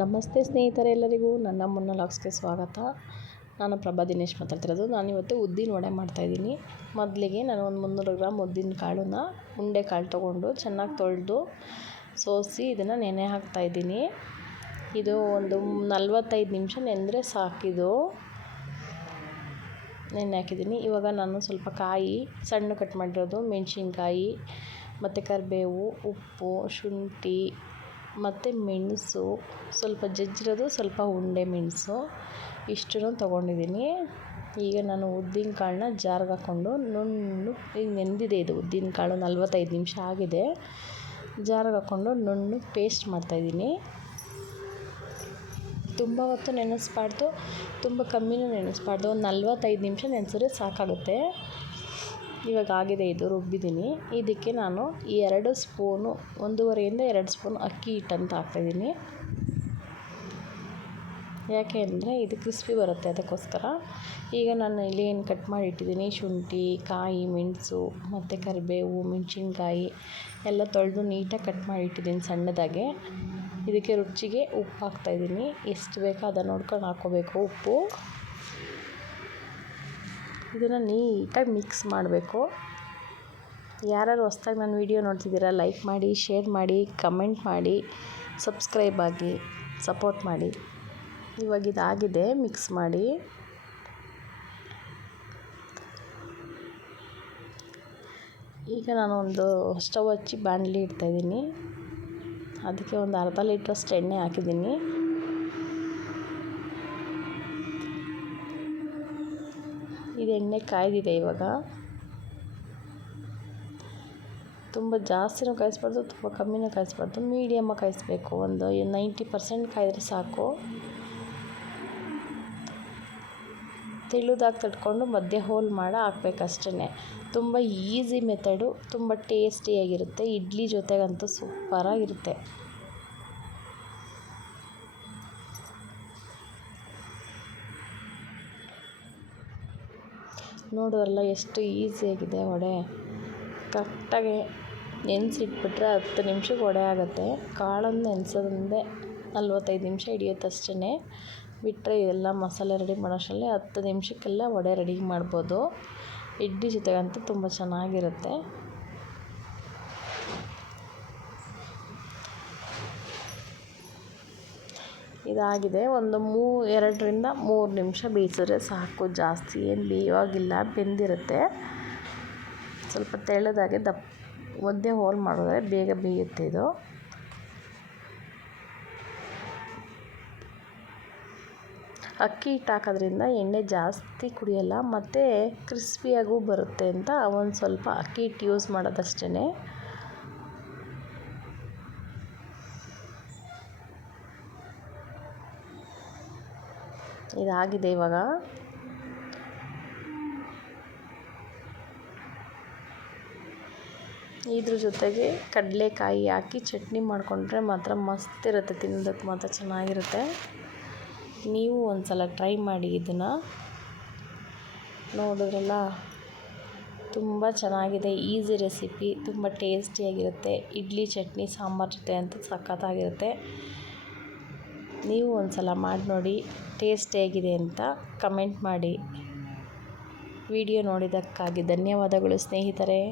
ನಮಸ್ತೆ ಸ್ನೇಹಿತರೆ, ಎಲ್ಲರಿಗೂ ನನ್ನ ಮುನ್ನ ಲಾಗ್ಸ್ಗೆ ಸ್ವಾಗತ. ನಾನು ಪ್ರಭಾ ದಿನೇಶ್ ಮಾತಾಡ್ತಿರೋದು. ನಾನಿವತ್ತು ಉದ್ದಿನ ವಡೆ ಮಾಡ್ತಾಯಿದ್ದೀನಿ. ಮೊದಲಿಗೆ ನಾನು ಒಂದು 300 ಗ್ರಾಮ್ ಉದ್ದಿನ ಕಾಳನ್ನ ಉಂಡೆ ಕಾಳು ತೊಗೊಂಡು ಚೆನ್ನಾಗಿ ತೊಳೆದು ಸೋಸಿ ಇದನ್ನು ನೆನೆ ಹಾಕ್ತಾಯಿದ್ದೀನಿ. ಇದು ಒಂದು 45 ನಿಮಿಷ ನೆಂದರೆ ಸಾಕಿದು. ನೆನೆ ಹಾಕಿದ್ದೀನಿ. ಇವಾಗ ನಾನು ಸ್ವಲ್ಪ ಕಾಯಿ ಸಣ್ಣ ಕಟ್ ಮಾಡಿರೋದು, ಮೆಣಸಿನ್ಕಾಯಿ ಮತ್ತು ಕರಿಬೇವು, ಉಪ್ಪು, ಶುಂಠಿ ಮತ್ತು ಮೆಣಸು, ಸ್ವಲ್ಪ ಜಜ್ಜಿರೋದು, ಸ್ವಲ್ಪ ಉಂಡೆ ಮೆಣಸು ಇಷ್ಟನ್ನು ತೊಗೊಂಡಿದ್ದೀನಿ. ಈಗ ನಾನು ಉದ್ದಿನ ಕಾಳನ್ನ ಜಾರ್ಗೆ ಹಾಕ್ಕೊಂಡು ಈಗ ನೆಂದಿದೆ. ಇದು ಉದ್ದಿನ ಕಾಳು 45 ನಿಮಿಷ ಆಗಿದೆ. ಜಾರ್ಗೆ ಹಾಕ್ಕೊಂಡು ನುಣ್ಣಗೆ ಪೇಸ್ಟ್ ಮಾಡ್ತಾಯಿದ್ದೀನಿ. ತುಂಬ ಹೊತ್ತು ನೆನೆಸ್ಬಾರ್ದು, ತುಂಬ ಕಮ್ಮಿನೂ ನೆನೆಸ್ಬಾರ್ದು. ಒಂದು 45 ನಿಮಿಷ ನೆನೆಸಿದ್ರೆ ಸಾಕಾಗುತ್ತೆ. ಇವಾಗ ಆಗಿದೆ, ಇದು ರುಬ್ಬಿದ್ದೀನಿ. ಇದಕ್ಕೆ ನಾನು 2 ಸ್ಪೂನು, 1.5 2 ಸ್ಪೂನ್ ಅಕ್ಕಿ ಹಿಟ್ಟಂತ ಹಾಕ್ತಾಯಿದ್ದೀನಿ. ಯಾಕೆ ಅಂದರೆ ಇದು ಕ್ರಿಸ್ಪಿ ಬರುತ್ತೆ, ಅದಕ್ಕೋಸ್ಕರ. ಈಗ ನಾನು ಇಲ್ಲಿ ಏನು ಕಟ್ ಮಾಡಿ ಇಟ್ಟಿದ್ದೀನಿ, ಶುಂಠಿ, ಕಾಯಿ, ಮೆಣಸು ಮತ್ತು ಕರಿಬೇವು, ಮೆಣಸಿನ್ಕಾಯಿ ಎಲ್ಲ ತೊಳೆದು ನೀಟಾಗಿ ಕಟ್ ಮಾಡಿ ಇಟ್ಟಿದ್ದೀನಿ ಸಣ್ಣದಾಗೆ. ಇದಕ್ಕೆ ರುಚಿಗೆ ಉಪ್ಪು ಹಾಕ್ತಾಯಿದ್ದೀನಿ. ಎಷ್ಟು ಬೇಕೋ ಅದನ್ನು ನೋಡ್ಕೊಂಡು ಹಾಕ್ಕೋಬೇಕು ಉಪ್ಪು. ಇದನ್ನು ನೀಟಾಗಿ ಮಿಕ್ಸ್ ಮಾಡಬೇಕು. ಯಾರು ಹೊಸ್ದಾಗಿ ನನ್ನ ವಿಡಿಯೋ ನೋಡ್ತಿದ್ದೀರಾ, ಲೈಕ್ ಮಾಡಿ, ಶೇರ್ ಮಾಡಿ, ಕಮೆಂಟ್ ಮಾಡಿ, ಸಬ್ಸ್ಕ್ರೈಬ್ ಆಗಿ ಸಪೋರ್ಟ್ ಮಾಡಿ. ಇವಾಗ ಇದಾಗಿದೆ, ಮಿಕ್ಸ್ ಮಾಡಿ. ಈಗ ನಾನು ಒಂದು ಸ್ಟವ್ ಹಚ್ಚಿ ಬಾಣಲಿ ಇಡ್ತಾಯಿದ್ದೀನಿ. ಅದಕ್ಕೆ ಒಂದು ಅರ್ಧ ಲೀಟ್ರಷ್ಟು ಎಣ್ಣೆ ಹಾಕಿದ್ದೀನಿ. ಇದು ಎಣ್ಣೆ ಕಾಯ್ದಿದೆ. ಇವಾಗ ತುಂಬ ಜಾಸ್ತಿನೂ ಕಾಯಿಸ್ಬಾರ್ದು, ತುಂಬ ಕಮ್ಮಿನೂ ಕಾಯಿಸ್ಬಾರ್ದು, ಮೀಡಿಯಮ್ಮಾಗಿ ಕಾಯಿಸ್ಬೇಕು. ಒಂದು 90% ಕಾಯಿದ್ರೆ ಸಾಕು. ತೆಳುದಾಗಿ ತಟ್ಕೊಂಡು ಮಧ್ಯೆ ಹೋಲ್ ಮಾಡಿ ಹಾಕ್ಬೇಕಷ್ಟೇ. ತುಂಬ ಈಸಿ ಮೆಥಡು, ತುಂಬ ಟೇಸ್ಟಿಯಾಗಿರುತ್ತೆ. ಇಡ್ಲಿ ಜೊತೆಗಂತೂ ಸೂಪರಾಗಿರುತ್ತೆ. ನೋಡೋರಲ್ಲ ಎಷ್ಟು ಈಸಿಯಾಗಿದೆ ವಡೆ. ಕರೆಕ್ಟಾಗಿ ನೆನೆಸಿಟ್ಬಿಟ್ರೆ 10 ನಿಮಿಷಕ್ಕೆ ವಡೆ ಆಗುತ್ತೆ. ಕಾಳನ್ನು ನೆನೆಸೋದಂದೆ 45 ನಿಮಿಷ ಹಿಡಿಯುತ್ತಷ್ಟೇ. ಬಿಟ್ಟರೆ ಎಲ್ಲ ಮಸಾಲೆ ರೆಡಿ ಮಾಡೋಷ್ಟರಲ್ಲಿ 10 ನಿಮಿಷಕ್ಕೆಲ್ಲ ವಡೆ ರೆಡಿ ಮಾಡ್ಬೋದು. ಇಡ್ಲಿ ಜೊತೆಗಂತೂ ತುಂಬ ಚೆನ್ನಾಗಿರುತ್ತೆ. ಇದಾಗಿದೆ. ಒಂದು 2ರಿಂದ 3 ನಿಮಿಷ ಬೇಯಿಸಿದ್ರೆ ಸಾಕು. ಜಾಸ್ತಿ ಏನು ಬೇಯುವಾಗಿಲ್ಲ, ಬೆಂದಿರುತ್ತೆ. ಸ್ವಲ್ಪ ತೆಳ್ಳದಾಗೆ ಮಧ್ಯೆ ಹೋಲ್ ಮಾಡಿದ್ರೆ ಬೇಗ ಬೇಯುತ್ತೆ ಇದು. ಅಕ್ಕಿ ಹಿಟ್ಟು ಹಾಕೋದ್ರಿಂದ ಎಣ್ಣೆ ಜಾಸ್ತಿ ಕುಡಿಯೋಲ್ಲ ಮತ್ತು ಕ್ರಿಸ್ಪಿಯಾಗೂ ಬರುತ್ತೆ ಅಂತ ಒಂದು ಸ್ವಲ್ಪ ಅಕ್ಕಿ ಹಿಟ್ಟು ಯೂಸ್ ಮಾಡೋದಷ್ಟೇ. ಇದಾಗಿದೆ ಇವಾಗ. ಇದ್ರ ಜೊತೆಗೆ ಕಡಲೆಕಾಯಿ ಹಾಕಿ ಚಟ್ನಿ ಮಾಡಿಕೊಂಡ್ರೆ ಮಾತ್ರ ಮಸ್ತ್ ಇರುತ್ತೆ. ತಿನ್ನೋದಕ್ಕೆ ಮಾತ್ರ ಚೆನ್ನಾಗಿರುತ್ತೆ. ನೀವು ಒಂದು ಸಲ ಟ್ರೈ ಮಾಡಿ ಇದನ್ನು. ನೋಡಿದ್ರಲ್ಲ, ತುಂಬ ಚೆನ್ನಾಗಿದೆ. ಈಸಿ ರೆಸಿಪಿ, ತುಂಬ ಟೇಸ್ಟಿಯಾಗಿರುತ್ತೆ. ಇಡ್ಲಿ, ಚಟ್ನಿ, ಸಾಂಬಾರು ಜೊತೆ ಅಂತೂ ಸಖತ್ತಾಗಿರುತ್ತೆ. ನೀವು ಒಂದು ಸಲ ಮಾಡಿ ನೋಡಿ, ಟೇಸ್ಟ್ ಹೇಗಿದೆ ಅಂತ ಕಮೆಂಟ್ ಮಾಡಿ. ವಿಡಿಯೋ ನೋಡಿದ್ದಕ್ಕಾಗಿ ಧನ್ಯವಾದಗಳು ಸ್ನೇಹಿತರೆ.